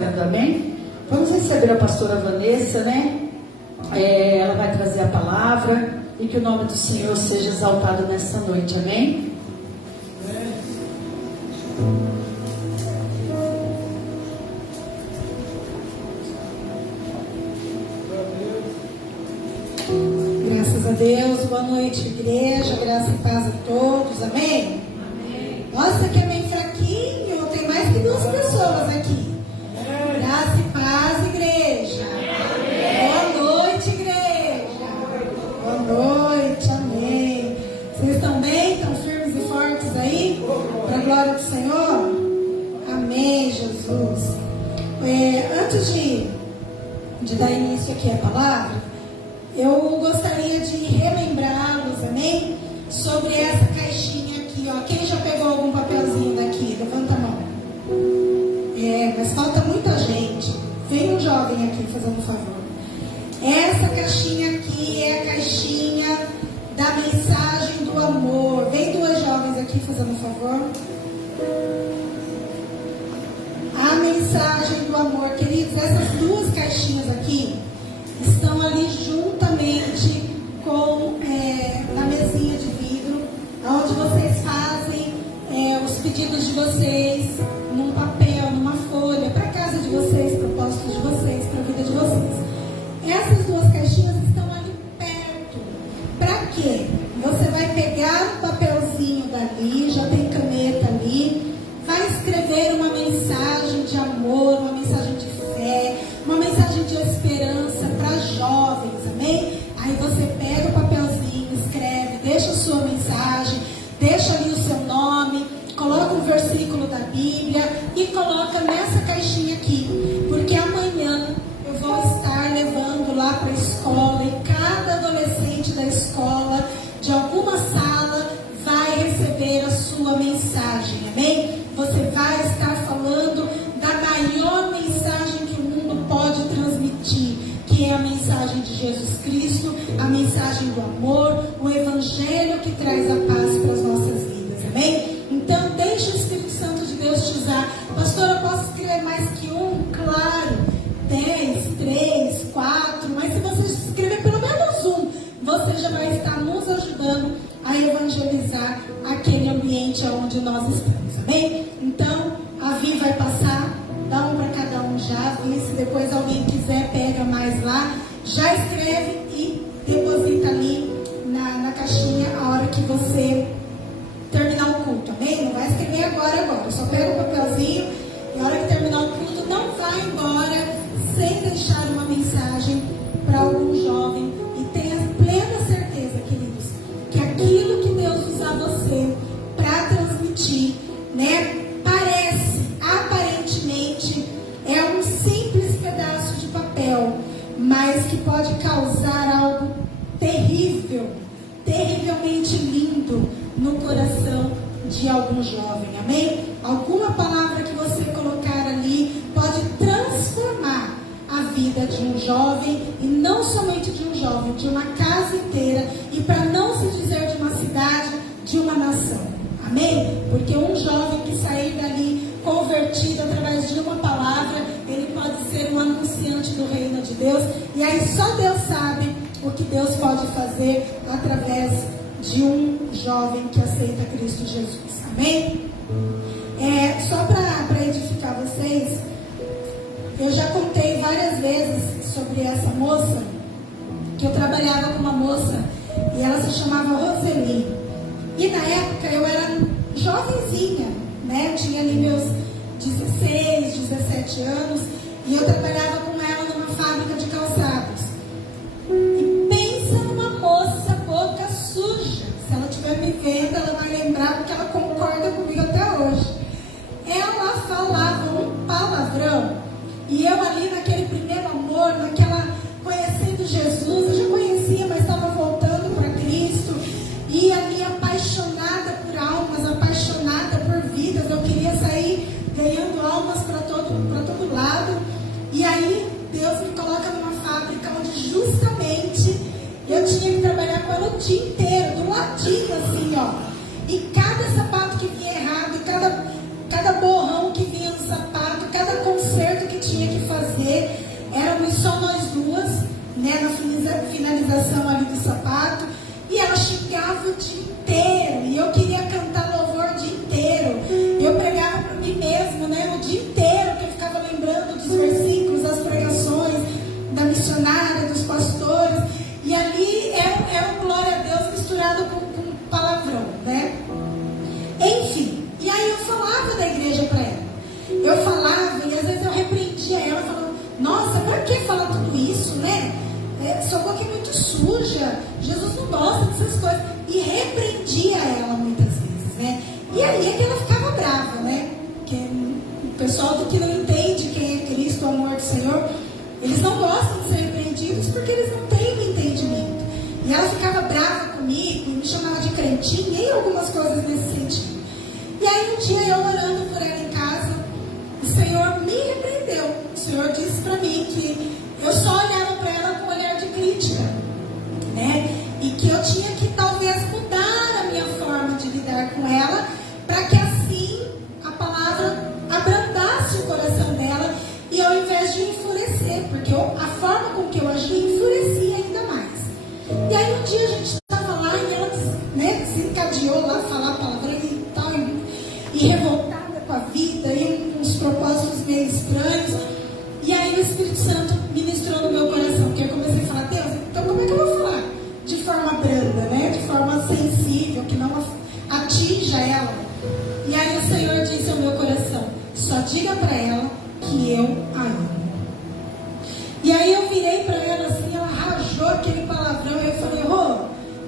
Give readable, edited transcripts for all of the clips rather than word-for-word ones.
Amém? Vamos receber a pastora Vanessa, né? Ela vai trazer a palavra e que o nome do Senhor seja exaltado nesta noite, amém? Graças a Deus, boa noite, igreja, graça e paz a todos, amém? Amém. Nossa, que é meio fraquinho, tem mais que 2 pessoas aqui. Graça e paz, igreja. Boa noite, igreja. Boa noite, amém. Vocês estão bem? Estão firmes e fortes aí? Para a glória do Senhor? Amém, Jesus. Antes de dar início aqui à palavra, eu gostaria de relembrá-los, amém? Sobre essa caixinha aqui, ó. Quem já pegou algum papelzinho daqui? Levanta a mão. Mas falta muita gente. Vem um jovem aqui, fazendo um favor. Essa caixinha aqui é a caixinha da mensagem do amor. Vem 2 jovens aqui, fazendo um favor. A mensagem do amor. Queridos, essas 2 caixinhas aqui estão ali juntamente com a mesinha de vidro, onde vocês fazem os pedidos de vocês num papel, numa folha, para a casa de vocês, propósitos de vocês, para a vida de vocês. Essas 2 caixinhas estão ali perto. Para quê? Você vai pegar o papelzinho dali, já tem caneta ali, vai escrever uma mensagem de amor, uma mensagem de fé, uma mensagem de esperança para jovens, amém? Aí você pega o papelzinho, escreve, deixa a sua mensagem, deixa ali o seu nome, coloca um versículo da Bíblia e coloca nessa caixinha aqui, porque amanhã eu vou estar levando lá para a escola e cada adolescente da escola, de alguma sala, vai receber a sua mensagem, amém? Você vai estar falando da maior mensagem que o mundo pode transmitir, que é a mensagem de Jesus Cristo, a mensagem do amor, o Evangelho que traz a paz para as nossas vidas, amém? Então, deixa o Espírito Santo de Deus te usar. Pastor, eu posso escrever mais que um? Claro, 10, 3, 4, mas se você escrever pelo menos um, você já vai estar nos ajudando a evangelizar aquele ambiente onde nós estamos, amém? Então, a Vi vai passar, dá um para cada um já, Vi, se depois alguém quiser, pega mais lá, já escreve e deposita ali na caixinha a hora que você terminar o culto, amém? Não vai escrever agora, só pega o papelzinho e a hora que terminar o culto, não vai embora sem deixar uma mensagem para algum jovem e tenha plena certeza, queridos, que aquilo que Deus usar você para transmitir, né, aparentemente é um simples pedaço de papel, mas que pode causar algo terrível, terrivelmente lindo no coração de algum jovem, amém? Alguma palavra que você colocar ali pode transformar a vida de um jovem, e não somente de um jovem, de uma casa inteira, e para não se dizer de uma cidade, de uma nação, amém? Porque um jovem que sair dali convertido através de uma palavra, ele pode ser um anunciante do reino de Deus, e aí só Deus sabe o que Deus pode fazer através de um jovem que aceita Cristo Jesus, amém? Só para edificar vocês, eu já contei várias vezes sobre essa moça, que eu trabalhava com uma moça, e ela se chamava Roseli, e na época eu era jovenzinha, né? Tinha ali meus 16, 17 anos, e eu trabalhava com ela numa fábrica de calçados. E pensa numa moça boca suja. Se ela estiver me vendo, ela vai lembrar, porque ela concorda comigo até hoje. Ela falava um palavrão, e eu ali naquele primeiro amor, conhecendo Jesus, eu já conhecia, mas estava voltando para Cristo, e ali apaixonada por almas, apaixonada por vidas, eu queria sair ganhando almas para todo lado, e aí Deus me coloca numa fábrica onde justamente eu tinha que trabalhar com ela o dia inteiro, do ladinho assim, ó, e cada sapato que vinha errado, cada borrão que vinha no sapato, cada conserto que tinha né, na finalização ali do sapato, e ela xingava o dia inteiro, e eu queria cantar louvor o dia inteiro. Eu pregava para mim mesma, né, o dia inteiro, que eu ficava lembrando dos versículos, das pregações da missionária, dos pastores, e ali era um glória a Deus misturado com palavrão, né? Enfim, e aí eu falava da igreja para ela. Eu falava, e às vezes eu repreendia ela, falando: nossa, para que falar tudo isso, né? Sua boca é muito suja, Jesus não gosta dessas coisas. E repreendia ela muitas vezes, né? E aí é que ela ficava brava, né? Porque o pessoal que não entende quem é Cristo, o amor do Senhor, eles não gostam de ser repreendidos porque eles não têm o entendimento. E ela ficava brava comigo, me chamava de crentinha e algumas coisas nesse sentido. E aí um dia eu orando por ela em casa, o Senhor me repreendeu. O Senhor disse para mim que eu só olhava para ela com um olhar de crítica, né? E que eu tinha que talvez mudar a minha forma de lidar com ela, para que assim a palavra abrandasse o coração dela, e ao invés de enfurecer, porque a forma com que eu agia enfurecia ainda mais. E aí um dia a gente estava lá e ela, né, se encadeou lá a falar palavrão e tal, e revoltada com a vida, e uns propósitos meio estranhos. E aí o Espírito Santo ministrou no meu coração, porque eu comecei a falar: Deus, então como é que eu vou falar de forma branda, né? De forma sensível, que não atinja ela? E aí o Senhor disse ao meu coração: só diga para ela que eu a amo. E aí eu virei para ela assim, ela rajou aquele palavrão, e eu falei: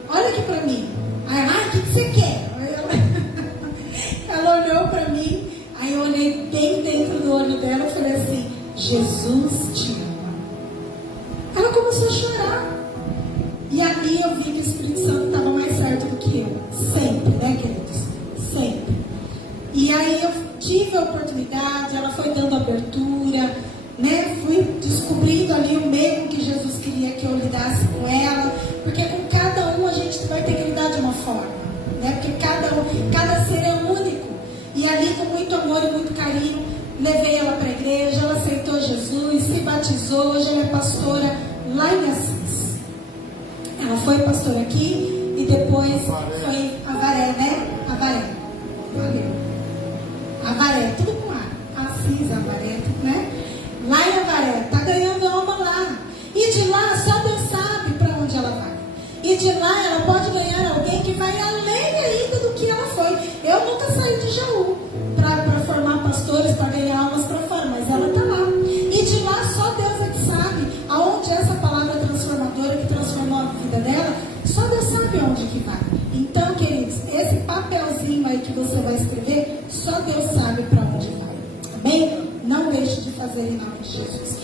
olha aqui para mim. Aí, o que você quer? Ela olhou para mim, aí eu olhei bem dentro do olho dela e falei assim: Jesus te ama. Ela começou a chorar. E ali eu vi que o Espírito Santo estava mais certo do que eu. Sempre, né, queridos? Sempre. E aí eu tive a oportunidade, ela foi dando abertura, né? Fui descobrindo ali o meio que Jesus queria que eu lidasse com ela. Porque com cada um a gente vai ter que lidar de uma forma, né? Porque cada ser é único. E ali, com muito amor e muito carinho, levei ela para a igreja, ela aceitou Jesus, se batizou, hoje ela é pastora lá em Assis. Ela foi pastora aqui e depois foi Avaré, né? Avaré. Valeu. Avaré, tudo com A. Assis, Avaré, né? Lá em Avaré, tá ganhando alma lá. E de lá, só Deus sabe para onde ela vai. E de lá, ela pode ganhar alguém que vai além ainda do que ela foi. Eu nunca saí de Jaú para formar pastores, para ganhar almas para fora, mas ela está lá. E de lá só Deus é que sabe aonde essa palavra transformadora que transformou a vida dela, só Deus sabe onde que vai. Então, queridos, esse papelzinho aí que você vai escrever, só Deus sabe para onde vai. Amém? Não deixe de fazer em nome de Jesus.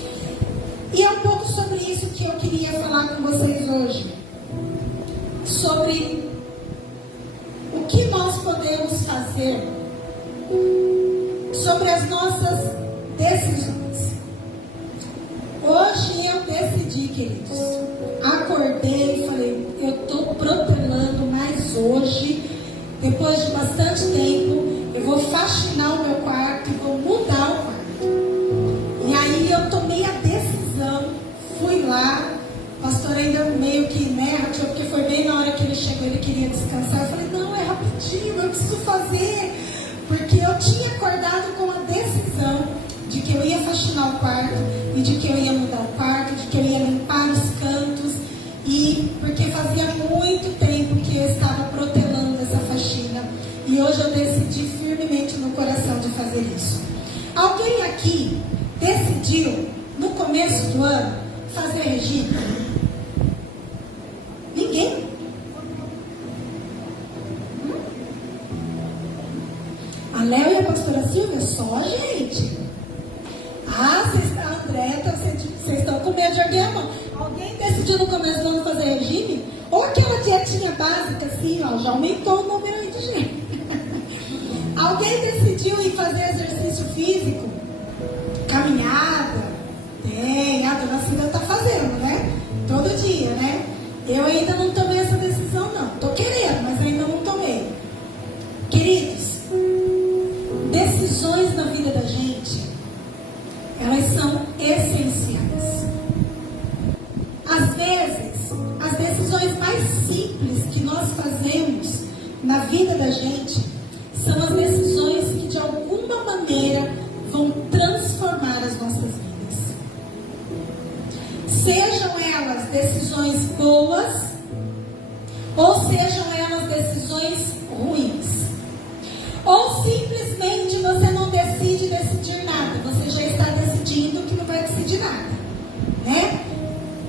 E é um pouco sobre isso que eu queria falar com vocês hoje. Sobre o que nós podemos fazer sobre as nossas decisões. Hoje eu decidi, queridos, acordei e falei: eu estou protelando, mas hoje, depois de bastante tempo, eu vou faxinar o meu quarto e vou mudar o quarto. E aí eu tomei a decisão, fui lá. O pastor ainda meio que, né, porque foi bem na hora que ele chegou, ele queria descansar. Eu falei: não, é rapidinho, eu preciso fazer. Porque eu tinha acordado com a decisão de que eu ia faxinar o quarto, e de que eu ia mudar o quarto, de que eu ia limpar os cantos, e porque fazia muito tempo que eu estava protelando essa faxina, e hoje eu decidi firmemente no coração de fazer isso. Alguém aqui decidiu, no começo do ano, fazer regime? Ninguém? A Léo e a pastora Silvia, só a gente. André, vocês estão com medo de alguém, amor? Alguém decidiu no começo do ano fazer regime? Ou aquela dietinha básica, assim, ó, já aumentou o número aí de gente. Alguém decidiu ir fazer exercício físico? Caminhada? Tem, a dona Cida está fazendo, né? Todo dia, né? Eu ainda não tomei essa decisão, não. Estou querendo, mas ainda não tomei. Queridos, decisões na vida da gente, elas são essenciais. Às da gente são as decisões que de alguma maneira vão transformar as nossas vidas. Sejam elas decisões boas ou sejam elas decisões ruins. Ou simplesmente você não decide decidir nada, você já está decidindo que não vai decidir nada, né?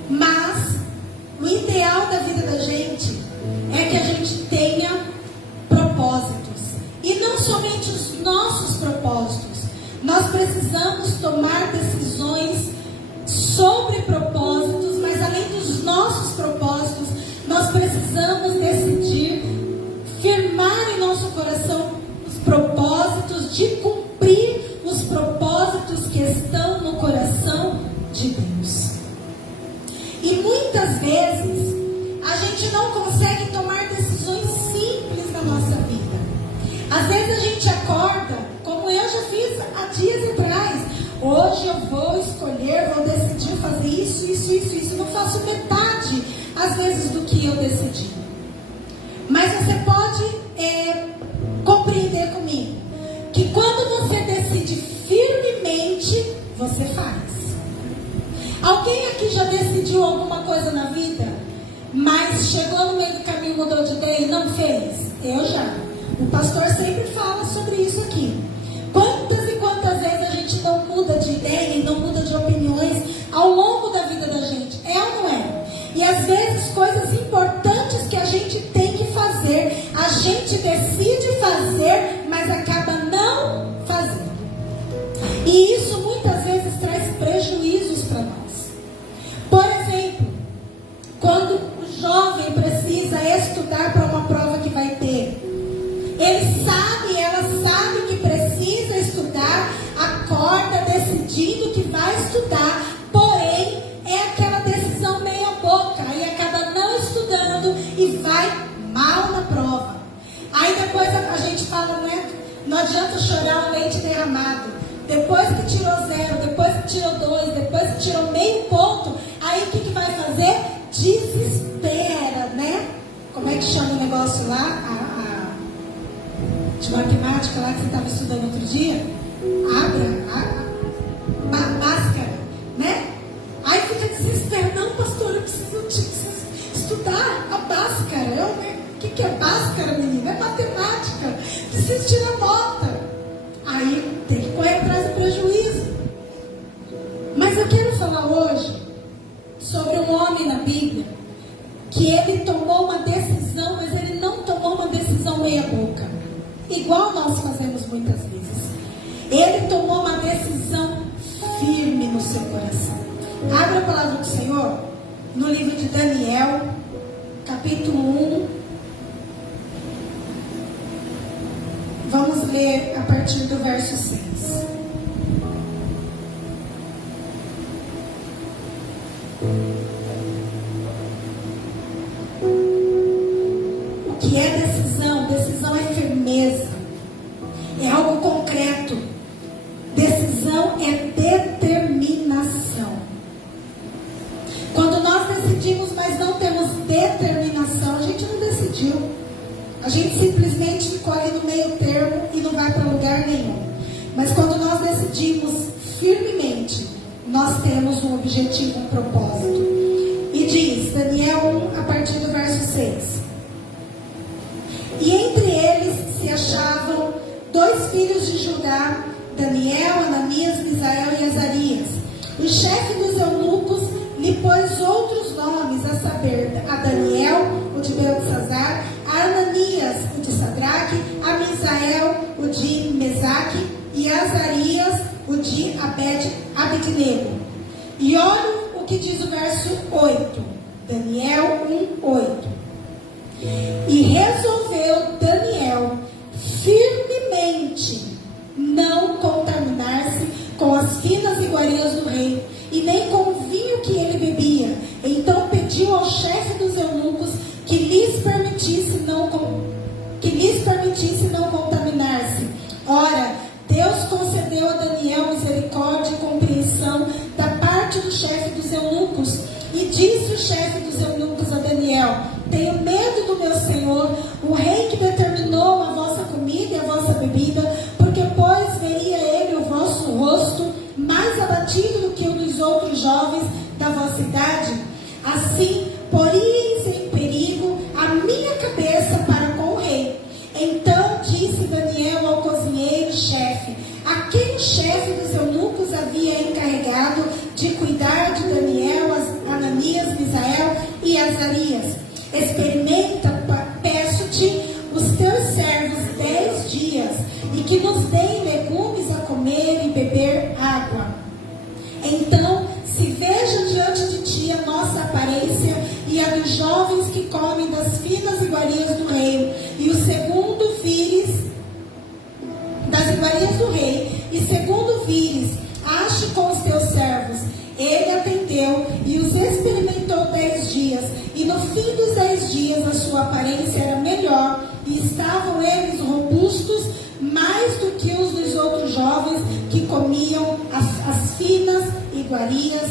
Mas o ideal da vida da gente é que a gente tenha propósitos. E não somente os nossos propósitos. Nós precisamos tomar decisões sobre propósitos, mas além dos nossos propósitos, nós precisamos decidir firmar em nosso coração os propósitos de cumprir os propósitos que estão no coração de Deus. E muitas vezes a gente não consegue tomar decisões simples na nossa vida. Às vezes a gente acorda, como eu já fiz há dias atrás. Hoje eu vou escolher, vou decidir fazer isso. Não faço metade, às vezes, do que eu decidi. Mas você pode compreender comigo que quando você decide firmemente, você faz. Alguém aqui já decidiu alguma coisa na vida, mas chegou no meio do caminho, mudou de ideia e não fez? Eu já. O pastor sempre fala sobre isso aqui. Quantas e quantas vezes a gente não muda de ideia e não muda de opiniões ao longo da vida da gente? É ou não é? E às vezes coisas importantes que a gente tem que fazer, a gente decide fazer, mas acaba não fazendo. E isso muitas vezes traz prejuízos para nós. Por exemplo, quando o jovem precisa estudar para uma prova que vai ter, ele sabe, ela sabe que precisa estudar, acorda decidindo que vai estudar, porém é aquela decisão meia boca, aí acaba não estudando e vai mal na prova. Aí depois a gente fala, né? Não adianta chorar o leite derramado. Depois que tirou 0, depois que tirou 2, depois que tirou meio ponto, aí o que vai fazer? Desespera, né? Como é que chama o negócio lá? De matemática lá que você estava estudando outro dia? Bhaskara, né? Aí fica desesperado. Não, pastor, eu preciso estudar a Bhaskara. O que é Bhaskara, menina? É matemática. Preciso tirar nota. Aí tem que correr atrás do prejuízo. Mas eu quero falar hoje sobre um homem na Bíblia que ele tomou uma decisão, mas ele não tomou uma decisão meia boca, igual nós fazemos muitas vezes. Ele tomou uma decisão firme no seu coração. Abra a palavra do Senhor no livro de Daniel, capítulo 1. Vamos ler a partir do verso 6. O que é decisão? Decisão é firmeza, é algo concreto. Decisão é determinação. Quando nós decidimos, mas não temos determinação, a gente não decidiu. A gente simplesmente escolhe no meio termo e não vai para lugar nenhum. Mas quando nós decidimos firmemente, nós temos um objetivo, um propósito. E diz, Daniel 1, a partir do verso 6. E entre eles se achavam 2 filhos de Judá, Daniel, Ananias, Misael e Azarias. O chefe dos eunucos lhe pôs outros nomes, a saber, a Daniel, o de Beltesazar, a Ananias, o de Sadraque, a Misael, o de Mesaque, e a Azarias, o de Abednego. E olha o que diz o verso 8, Daniel 1:8. E resolveu Daniel firmemente não contaminar-se com as finas iguarias do rei, e nem com o vinho que ele bebia. Então pediu ao chefe dos eunucos que lhes permitisse não contaminar-se. Ora, Deus concedeu a Daniel misericórdia e compreensão da parte do chefe dos eunucos. E disse o chefe dos eunucos a Daniel: tenho medo do meu senhor, o rei, que determinou abatido do que o dos outros jovens da vossa idade? Assim, poríeis em perigo a minha cabeça para com o rei. Então disse Daniel ao cozinheiro-chefe, a quem o chefe dos eunucos havia encarregado de cuidar de Daniel, Ananias, Misael e Azarias: experimenta, peço-te, os teus servos 10 dias, e que nos deem legumes a comer e beber água. Então se veja diante de ti a nossa aparência e a dos jovens que comem das finas iguarias do rei, e o segundo vires das iguarias do rei, e segundo vires, ache com os teus servos. Ele atendeu e os experimentou 10 dias, e no fim dos 10 dias a sua aparência era melhor, e estavam eles robustos mais do que os dos outros jovens que comiam as finas iguarias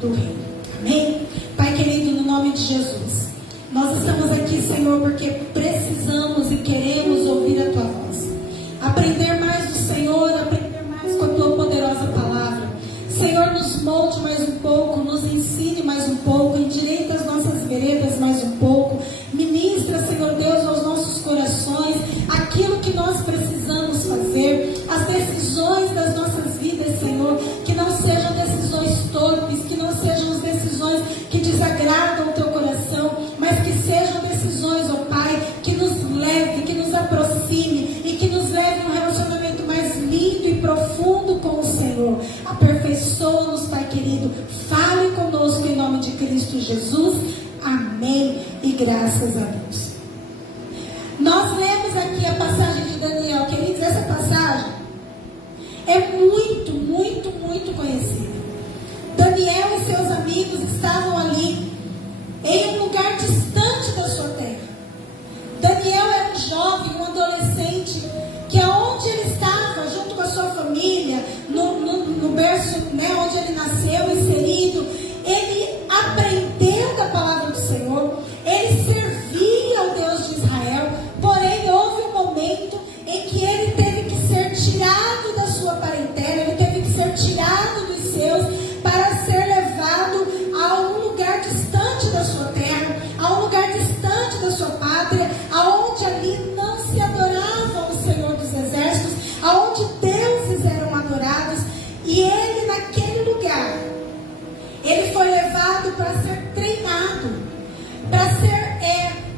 do rei. Amém? Pai querido, no nome de Jesus, nós estamos aqui, Senhor, porque precisamos e queremos ouvir a Tua voz, aprender mais do Senhor, aprender mais com a Tua poderosa palavra. Senhor, nos molde mais um pouco, nos ensine mais um pouco, endireita as nossas veredas mais um pouco, ministra, Senhor Deus, aos nossos corações aquilo que nós precisamos fazer, as decisões das nossas vidas, Senhor, que não sejam decisões torpes, que não sejam as decisões que desagradam o Teu coração, mas que sejam decisões, ó Pai, que nos leve, que nos aproxime e que nos leve a um relacionamento mais lindo e profundo com o Senhor. Aperfeiçoa-nos, Pai querido, fale conosco em nome de Cristo Jesus. Amém e graças a Deus. Nós lemos aqui a passagem de Daniel, queridos. Essa passagem é muito, muito, muito conhecida. Daniel e seus amigos estavam ali em um lugar distante da sua terra. Daniel era um jovem, um adolescente, que aonde ele estava, junto com a sua família, no berço, né, onde ele nasceu, inserido, ele aprendeu da palavra do Senhor, ele servia ao Deus de Israel. Porém, houve um momento em que ele teve que ser tirado da sua parentela, ele teve que ser tirado dos seus, para ser levado a um lugar distante da sua terra, a um lugar distante da sua pátria, aonde ali não se adorava o Senhor dos Exércitos, aonde deuses eram adorados. E ele, naquele lugar, ele foi levado para ser treinado, para ser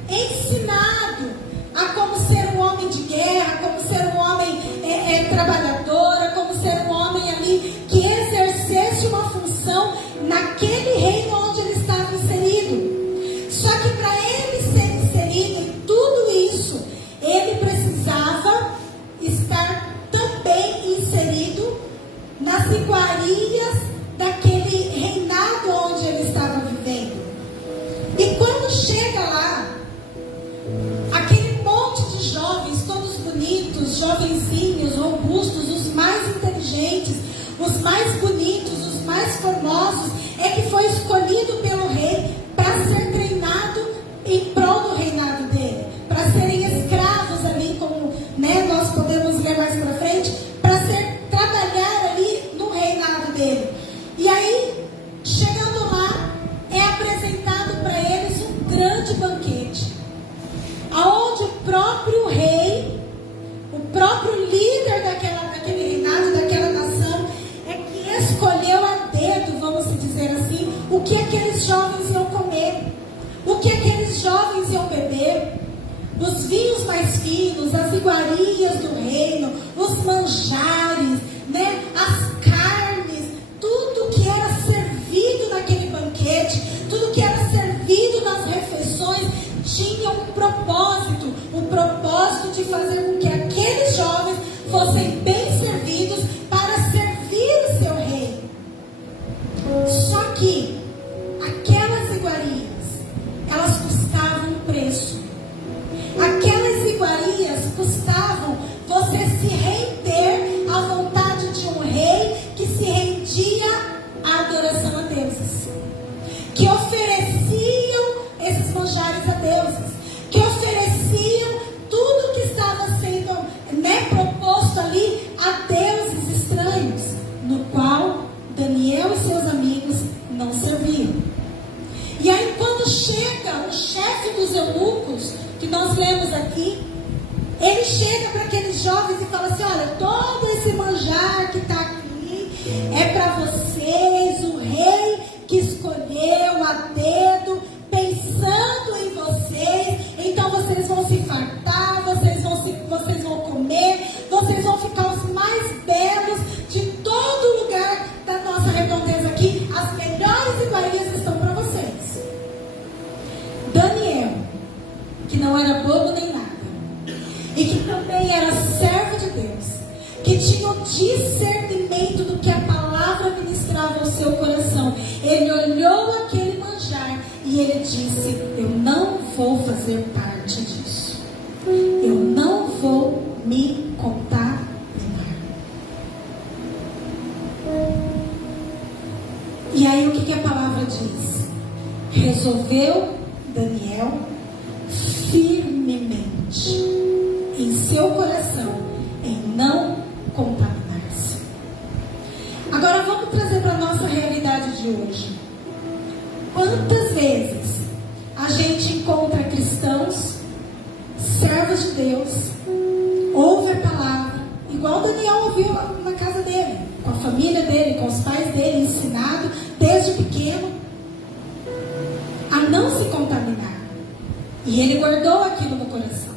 ensinado a como ser um homem de guerra, como ser um homem trabalhador, como ser um homem ali que exercesse uma função naquele reino onde ele estava inserido. Só que para ele ser inserido em tudo isso, ele precisava estar também inserido nas iguarias daquele reinado onde ele estava vivendo. E quando chega lá, aquele monte de jovens, todos bonitos, jovenzinhos, robustos, os mais inteligentes, os mais bonitos, os mais formosos, é que foi escolhido pelo rei para ser treinado em prol do reinado dele, para serem escravos ali, como, né, nós podemos ler mais para frente, para trabalhar ali no reinado dele. E aí, chegando lá, é apresentado para eles um grande banquete, aonde o próprio rei, o próprio líder daquele reinado, daquela nação, é que escolheu a dedo, vamos dizer assim, o que aqueles jovens iam comer, o que aqueles jovens iam beber, os vinhos mais finos, as iguarias do reino, os manjares, né, as carnes, tudo que era servido naquele banquete, tudo que era servido nas refeições, tinha um propósito, o propósito de fazer com que aqueles jovens fossem bem servidos para servir o seu rei. Só que aquelas iguarias, elas custavam um preço. Aquelas iguarias custavam você se render à vontade de um rei que se rendia à adoração a deuses, que ofereciam esses manjares a deuses, que ofereciam tudo que estava sendo, né, proposto ali a deuses estranhos, no qual Daniel nós lemos aqui, ele chega para aqueles jovens e fala assim: olha, todo esse manjar que está aqui é para vocês, o rei que escolheu a dedo, pensando em vocês. Então vocês vão se fartar, vocês vão comer, vocês vão ficar os mais belos de todo lugar da nossa redondeza aqui. As melhores iguarias estão para vocês. Daniel, que não era bobo nem nada, e que também era servo de Deus, que tinha o discernimento do que a palavra ministrava ao seu coração, ele olhou aquele manjar e ele disse: eu não vou fazer parte disso, eu não vou me contaminar. E aí o que a palavra diz? Resolveu Daniel firmemente em seu coração em não contaminar-se. Agora vamos trazer para a nossa realidade de hoje. Quantas vezes a gente encontra cristãos, servos de Deus, ouve a palavra, igual Daniel ouviu na casa dele, com a família dele, com os pais dele, ensinado desde pequeno a não se contaminar. E ele guardou aquilo no coração.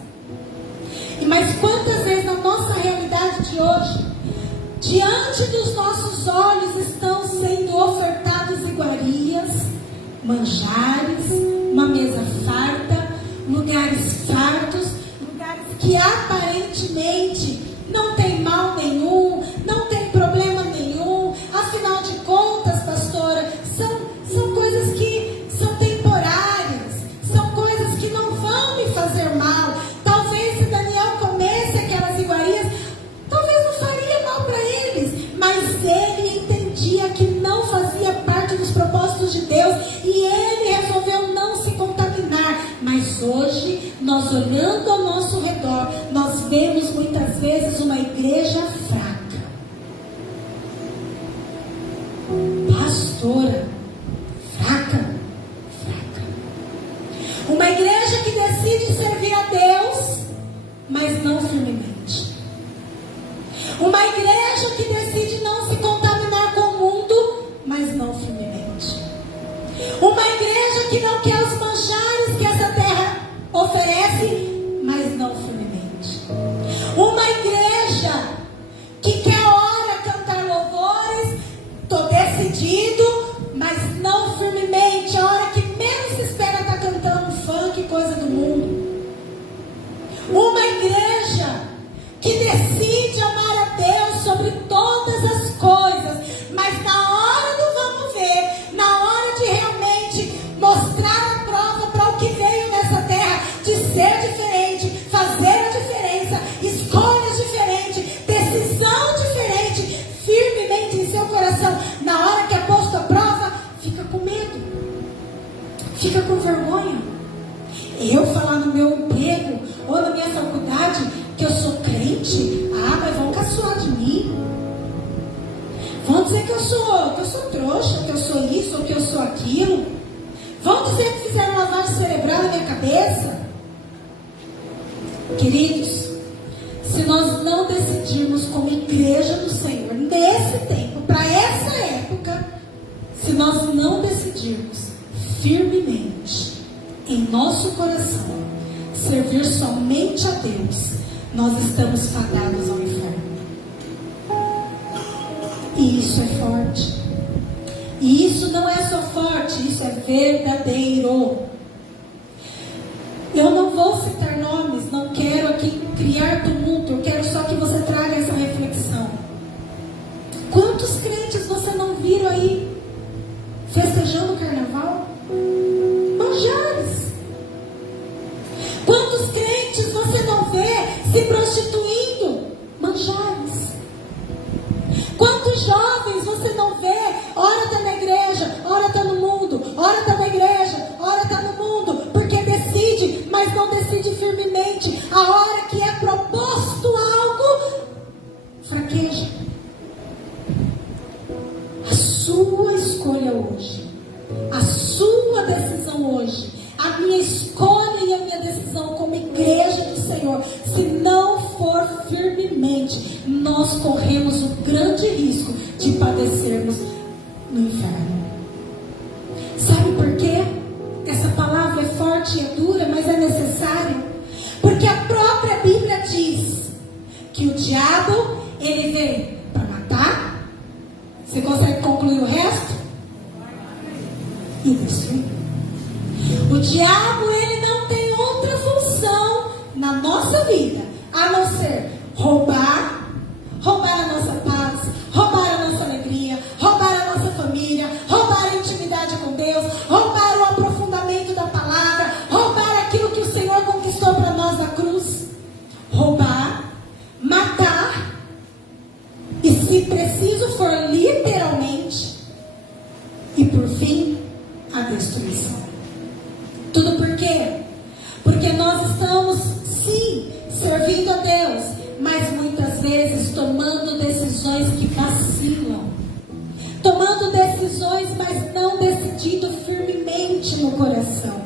Mas quantas vezes na nossa realidade de hoje, diante dos nossos olhos estão sendo ofertados iguarias, manjares, uma mesa farta, lugares fartos, lugares que aparentemente não tem mal nenhum, não tem problema nenhum. Afinal de contas, pastora, são coisas que são temporárias, são coisas que não vão me fazer mal. Talvez se Daniel comesse aquelas iguarias, talvez não faria mal para eles, mas ele entendia que não fazia parte dos propósitos de Deus e ele resolveu não se contaminar. Mas hoje, nós olhando ao nosso redor, nós vemos muitas vezes uma igreja fraca. Pastora, fraca. Uma igreja que decide servir a Deus, mas não firmemente. Uma igreja que decide não se contaminar com o mundo, mas não firmemente. Uma igreja que não quer os manjares que essa terra oferece, mas não firmemente. Uma igreja que quer ora cantar louvores, estou decidido, mas não firmemente. A hora que menos se espera está cantando funk, coisa do mundo. Uma igreja que decide amar a Deus sobre todas as coisas, mas na hora do vamos ver, na hora de realmente mostrar a prova para o que veio nessa terra, de ser diferente, fazer a diferença, escolhas diferentes, decisão diferente, firmemente em seu coração, na hora que é posto a prova, fica com medo, fica com vergonha. Eu falar no meu emprego ou na minha faculdade que eu sou crente, mas vão caçoar de mim. Vão dizer que eu sou trouxa, que eu sou isso ou que eu sou aquilo. Vão dizer que fizeram lavagem cerebral na minha cabeça. Queridos, se nós não decidirmos como igreja do Senhor, nesse tempo, para essa época, se nós não decidirmos firmemente em nosso coração servir somente a Deus, nós estamos fadados ao inferno. E isso é forte. E isso não é só forte, isso é verdadeiro. Eu não vou citar nomes, não quero aqui criar tumulto, eu quero só que você traga essa reflexão. Quantos crentes você não viram aí festejando o carnaval? Manjares. Quantos crentes você não vê se prostituindo? Manjares. Quantos jovens você não vê? Ora está na igreja, ora está no mundo, ora está na igreja, ora está no mundo, porque decide, mas não decide firmemente. A hora que é proposto algo, fraqueja. A sua escolha hoje, a sua decisão hoje, a minha escolha e a minha decisão como igreja Senhor, se não for firmemente, nós corremos o grande risco de padecermos no inferno. Sabe por quê? Essa palavra é forte e é dura, mas é necessário. Porque a própria Bíblia diz que o diabo, ele vem para matar. Você consegue concluir o resto? E destruir. O diabo, ele não tem outra função na nossa vida, a não ser roubar a nossa paz, roubar a nossa alegria, roubar a nossa família, roubar a intimidade com Deus, roubar o aprofundamento da palavra, roubar aquilo que o Senhor conquistou para nós na cruz. Roubar, matar e, se preciso for, literalmente, e por fim, a destruição. Tudo por quê? Porque nós estamos, sim, servindo a Deus, mas muitas vezes tomando decisões que vacilam. Tomando decisões, mas não decidindo firmemente no coração.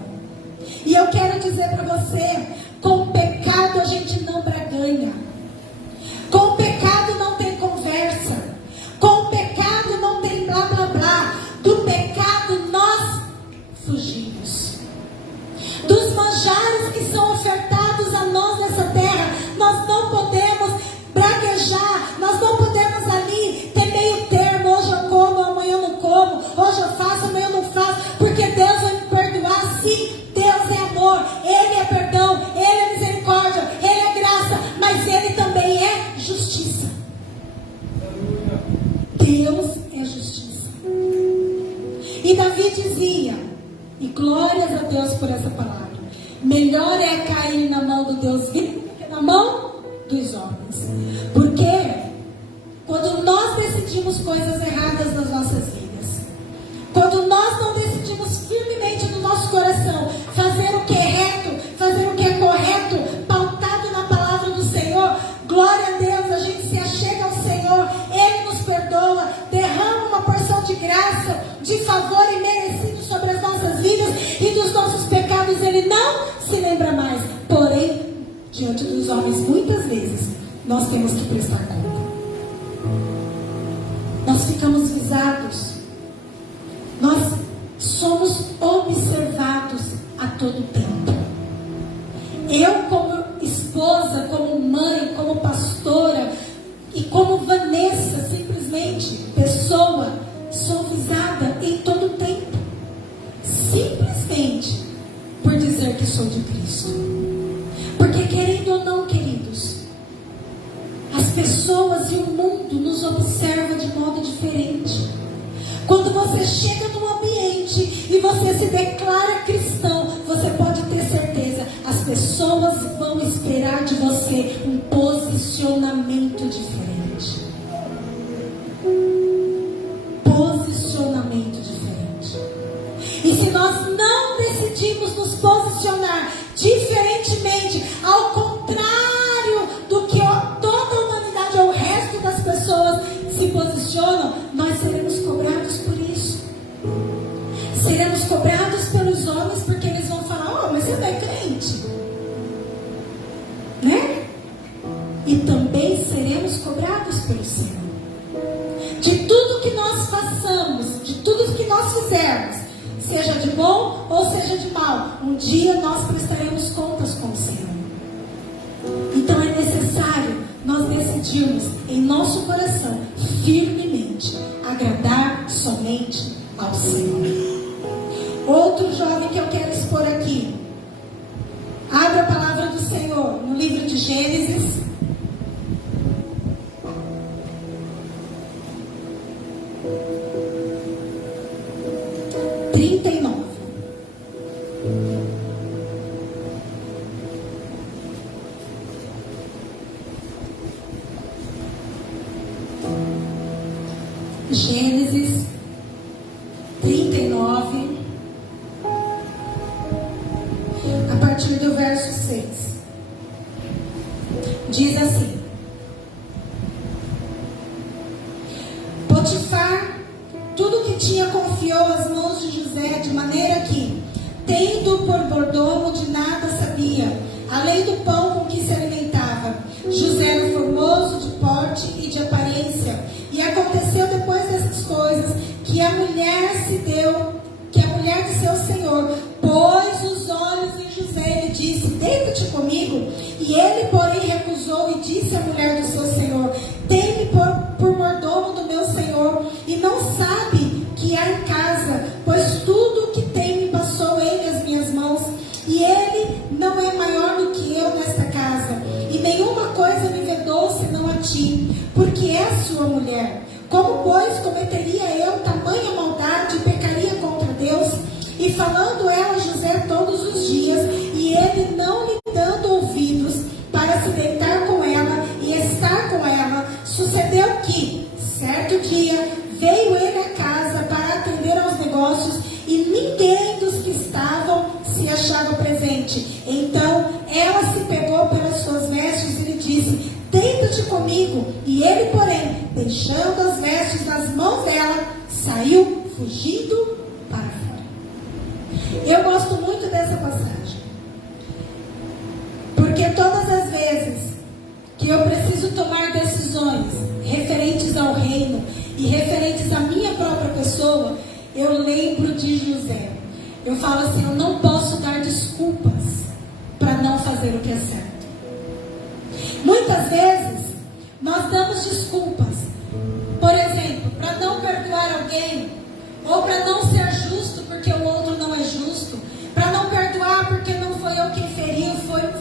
E eu quero dizer para você, com o pecado a gente não barganha. Com o pecado não tem conversa. Com o pecado não tem blá blá blá. Do pecado nós fugimos. Dos manjares que são ofertados a nós nessa terra, nós não podemos braguejar, nós não podemos ali ter meio termo. Hoje eu como, amanhã eu não como, hoje eu faço, amanhã eu não faço, porque Deus vai me perdoar. Sim, Deus é amor, Ele é perdão, Ele é misericórdia, Ele é graça, mas Ele também é justiça. Deus é justiça. E Davi dizia, e glórias a Deus por essa palavra, melhor é cair na mão do Deus vivo do que na mão dos homens. Porque quando nós decidimos coisas erradas nas nossas vidas, quando nós não decidimos firmemente no nosso coração fazer o que é reto, fazer o que é correto, pautado na palavra do Senhor, glória a Deus, a gente se achega ao Senhor, Ele nos perdoa, derrama uma porção de graça, de favor imerecido sobre as nossas vidas, e dos nossos pecados Ele não se lembra mais. Porém, diante dos homens, muitas vezes nós temos que prestar conta. Nós ficamos visados, nós somos observados a todo tempo. Eu, como esposa, como mãe, como pastora e como Vanessa, simplesmente pessoa, sou visada em todo tempo, simplesmente por dizer que sou de Cristo. Porque, querendo ou não, queridos, as pessoas e o mundo nos observam de modo diferente. Quando você chega num ambiente e você se declara cristão, você pode ter certeza, as pessoas vão esperar de você um posicionamento diferente. Posicionamento diferente. E se nós não decidimos nos posicionar diferentemente, ao contrário do que toda a humanidade ou o resto das pessoas se posicionam, nós seremos cobrados por isso. Seremos cobrados pelos homens, porque eles vão falar, mas você não é crente, né? E também seremos cobrados pelo Senhor. De tudo que nós façamos, de tudo que nós fizermos, seja de bom ou seja de mal, um dia nós prestaremos contas com o Senhor. Então é necessário nós decidirmos em nosso coração, firmemente, agradar somente ao Senhor. Outro jovem que eu quero expor aqui, abre a palavra do Senhor no livro de Gênesis, Gênesis 39, a partir do verso 6, diz assim: Potifar tudo que tinha confiou às mãos de José, de maneira que, tendo por mordomo, de nada sabia, além do pão com que se a mulher de seu senhor pôs os olhos em José. Ele disse: deita-te comigo. E ele, porém, recusou e disse à mulher do seu senhor: tem-me por mordomo do meu senhor, e não sabe que há em casa, pois tudo o que tem me passou ele as minhas mãos, e ele não é maior do que eu nesta casa, e nenhuma coisa me vedou senão a ti, porque és sua mulher. Como, pois, cometeria eu tamanha maldade e pecaria contra Deus? E falando ela a José todos os dias, e ele não lhe dando ouvidos para se deitar com ela e estar com ela, sucedeu que, certo dia, veio ele à casa para atender aos negócios, e ninguém dos que estavam se achava presente. Então ela se pegou pelas suas vestes e lhe disse: deita-te comigo. E ele, porém, deixando as vestes nas mãos dela, saiu fugindo para fora. Eu gosto muito dessa passagem, porque todas as vezes que eu preciso tomar decisões referentes ao reino e referentes à minha própria pessoa, eu lembro de José. Eu falo assim: eu não posso dar desculpas para não fazer o que é certo. Muitas vezes nós damos desculpas, por exemplo, para não perdoar alguém, ou para não ser justo porque o outro não é justo, para não perdoar porque não foi eu quem feriu,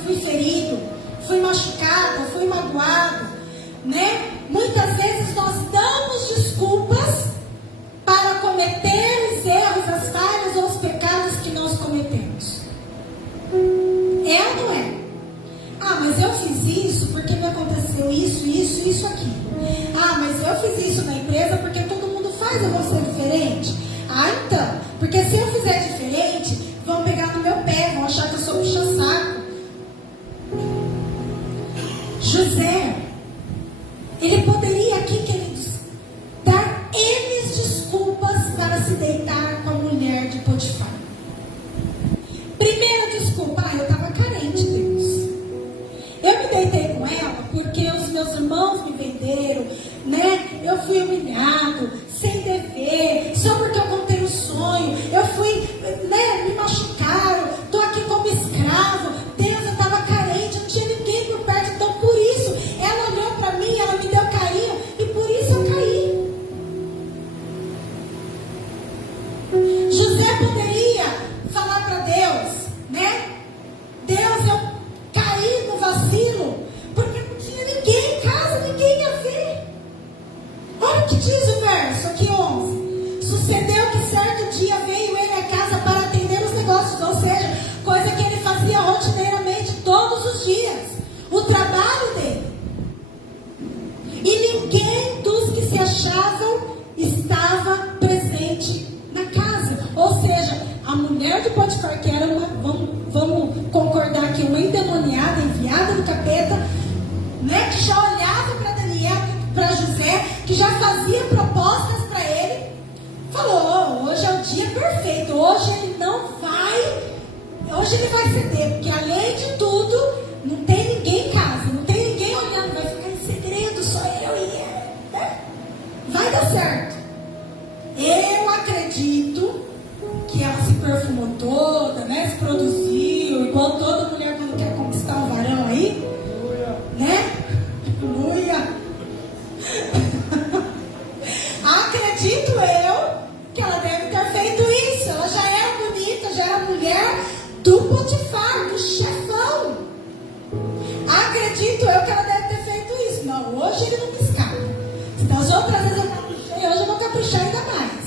fui ferido, fui machucado, fui magoado, né? Muitas vezes nós damos desculpas para cometer os erros, as falhas ou os pecados que nós cometemos. É ou não é? Ah, mas eu fiz isso porque me aconteceu isso, aquilo. Ah, mas eu fiz isso na empresa porque todo mundo faz, eu vou ser diferente. Ah, então, porque se eu fizer diferente, vão pegar no meu pé, vão achar que eu sou puxa-saco. José, ele poderia aqui, queridos, dar N desculpas para se deitar com a mulher de Potifar. Primeira desculpa: eu estava carente, Deus. Eu me deitei com ela porque os meus irmãos me venderam, né? Eu fui humilhado, sem dever, só porque eu contei o sonho. Eu fui, né? Me machucaram, estou aqui como escravo. Deus, eu estava carente, não tinha ninguém por perto. Então, por isso, ela olhou para mim, ela me deu carinho, e por isso eu caí. José poderia falar para Deus, né? Deus, eu caí no vacilo, porque não tinha ninguém em casa, ninguém ia ver. Olha o que diz o verso aqui 11. Sucedeu que certo dia veio ele à casa para atender os negócios, ou seja, coisa que ele fazia rotineiramente todos os dias, o trabalho dele. E ninguém dos que se achavam estava presente na casa. Ou seja, a mulher de Potifar, que era uma, vamos concordar aqui, uma endemoniada, enviada do capeta, né, que já olhava para Daniel, para José, que já fazia propostas para ele, falou: hoje é o dia perfeito, hoje ele vai ceder, porque além de tudo, não tem ninguém em casa, não tem ninguém olhando, vai ficar em segredo, só eu e ele, né? Vai dar certo. Eu acredito que ela se perfumou toda, né? Se produziu, igual toda mulher quando quer conquistar um varão aí, né? Aleluia! Acredito eu que ela deve ter feito isso. Ela já era bonita, já era mulher do Potifar, do chefão. Acredito eu que ela deve ter feito isso. Não, hoje ele não me escapa. Das outras vezes eu caprichei, hoje eu vou caprichar ainda mais.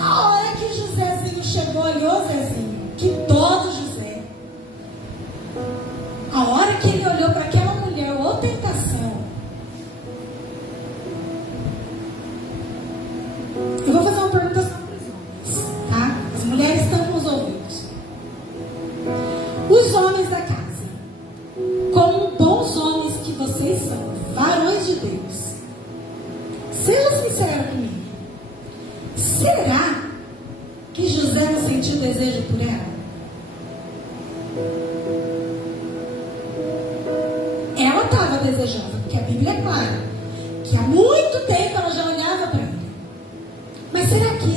A hora que Josézinho chegou ali, ô Zezinho, que dó do José. A hora que ele olhou para aquela mulher, ô tentação. Eu vou fazer uma pergunta só para os homens, tá? As mulheres estão com os ouvidos. Os homens da casa, como bons homens que vocês são, varões de Deus, seja sincero comigo. Será que José não sentiu desejo por ela? Ela estava desejosa, porque a Bíblia é clara que há muito tempo ela já olhava para ele. Mas será que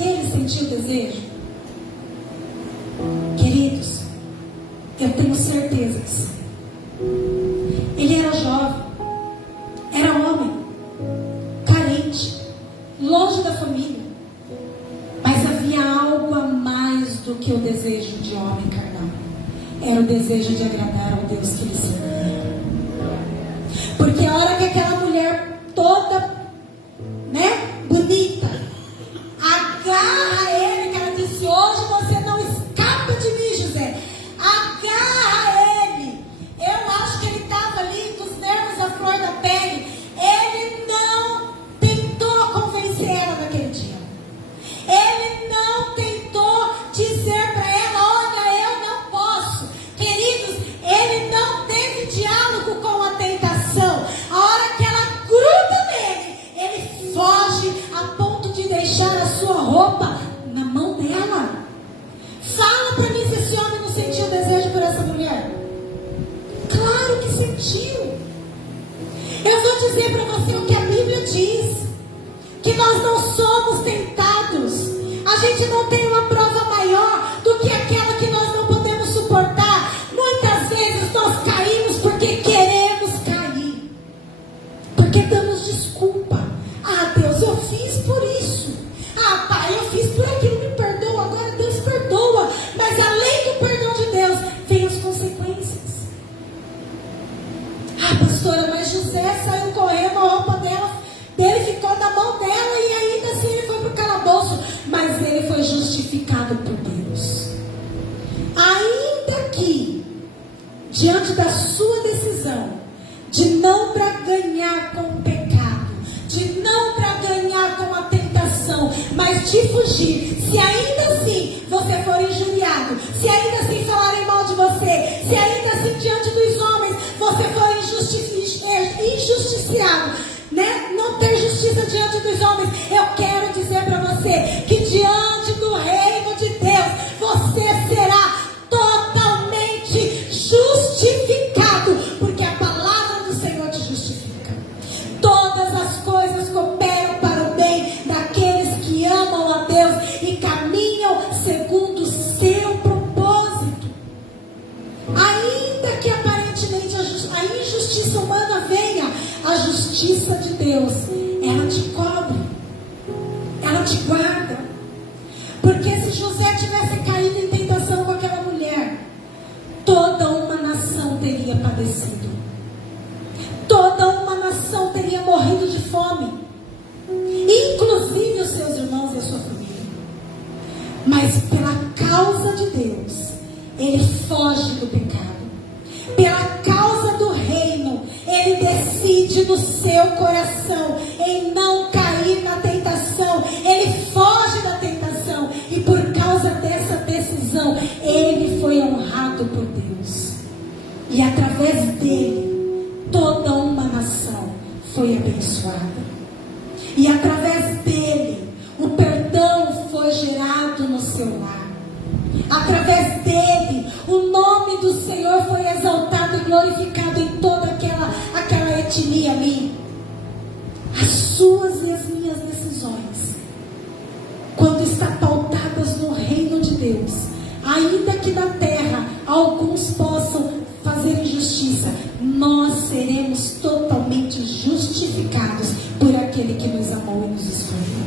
do que o desejo de homem carnal. Era o desejo de agradar ao Deus que ele servia. Porque a hora que aquela mulher toda, bonita, agarra ele, que ela disse: hoje você não escapa de mim, José. Agarra ele. Eu acho que ele estava ali com os nervos à flor da pele. Ele não tentou convencer ela naquele dia. Ele não tentou dizer para ela: olha, eu não posso. Queridos, ele não teve diálogo com a tentação. A hora que ela gruda nele, ele foge a ponto de deixar a sua roupa na mão dela. Fala para mim se esse homem não sentiu desejo por essa mulher. Claro que sentiu. Eu vou dizer para você o que a Bíblia diz: que nós não somos tentados. A gente não tem uma prova maior do que aquela que nós não podemos suportar. Muitas vezes nós caímos porque queremos cair, porque damos desculpa. Ah, Deus, eu fiz por isso. Ah, pai, eu fiz por aquilo, me perdoa. Agora Deus perdoa. Mas além do perdão de Deus, vem as consequências. Ah, pastora, mas José saiu correndo, a roupa dele ficou na mão dela e ainda assim ele foi para o calabouço. Mas ele foi justificado por Deus. Ainda que, diante da sua decisão de não barganhar com o pecado, de não barganhar com a tentação, mas de fugir, se ainda assim você for injuriado, se ainda assim falarem mal de você, se ainda assim diante dos homens você for injusticiado, não ter justiça diante dos homens, eu quero dizer para você que diante do reino de Deus você será totalmente justificado, porque a palavra do Senhor te justifica. Todas as coisas cooperam para o bem daqueles que amam a Deus e caminham segundo o seu propósito. Ainda que aparentemente a injustiça humana venha, a justiça de Deus, ela te cobre, ela te guarda. Porque se José tivesse caído em tentação com aquela mulher, toda uma nação teria padecido, toda uma nação teria morrido de fome, inclusive os seus irmãos e a sua família. Mas pela causa de Deus, ele foge do pecado. Pela causa do reino, ele decide no seu coração em não cair na tentação. Ele foge da tentação e por causa dessa decisão, ele foi honrado por Deus. E através dele, toda uma nação foi abençoada. E através dele, o perdão foi gerado no seu lar. Através dele, o nome do Senhor foi exaltado e glorificado em toda aquela etnia ali. As suas e as minhas decisões, quando estão pautadas no reino de Deus, ainda que na terra alguns possam fazer injustiça, nós seremos totalmente justificados por aquele que nos amou e nos escolheu.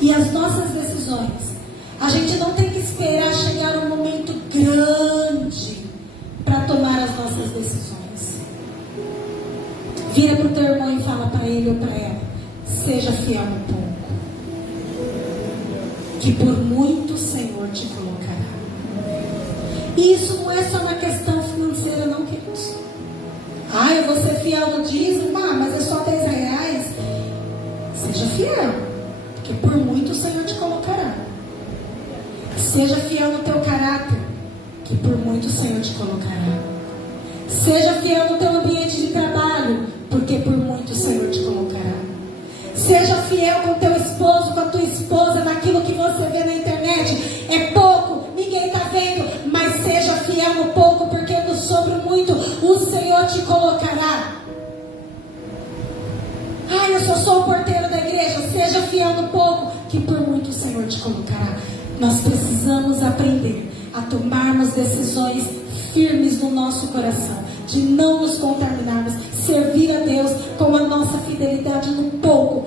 E as nossas decisões, a gente não tem que esperar chegar um momento grande para tomar as nossas decisões. Vira para o teu irmão e fala para ele ou para ela: seja fiel no pouco, que por muito o Senhor te colocará. E isso não é só na questão financeira não, queridos. Ah, eu vou ser fiel no dízimo, mas é só R$10. Seja fiel, que por muito o Senhor te colocará. Seja fiel no teu caráter, que por muito o Senhor te colocará. Seja fiel no teu ambiente de trabalho, porque por muito o Senhor te colocará. Seja fiel com teu esposo, com a tua esposa, naquilo que você vê na internet. É pouco, ninguém está vendo, mas seja fiel no pouco, porque no sobre muito o Senhor te colocará. Eu só sou o porteiro da igreja. Seja fiel no pouco, que por muito o Senhor te colocará. Nós precisamos aprender a tomarmos decisões firmes no nosso coração, de não nos contaminarmos, servir a Deus com a nossa fidelidade no pouco,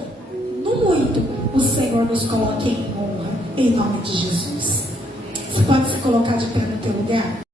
no muito. O Senhor nos coloca em honra em nome de Jesus. Você pode se colocar de pé no teu lugar?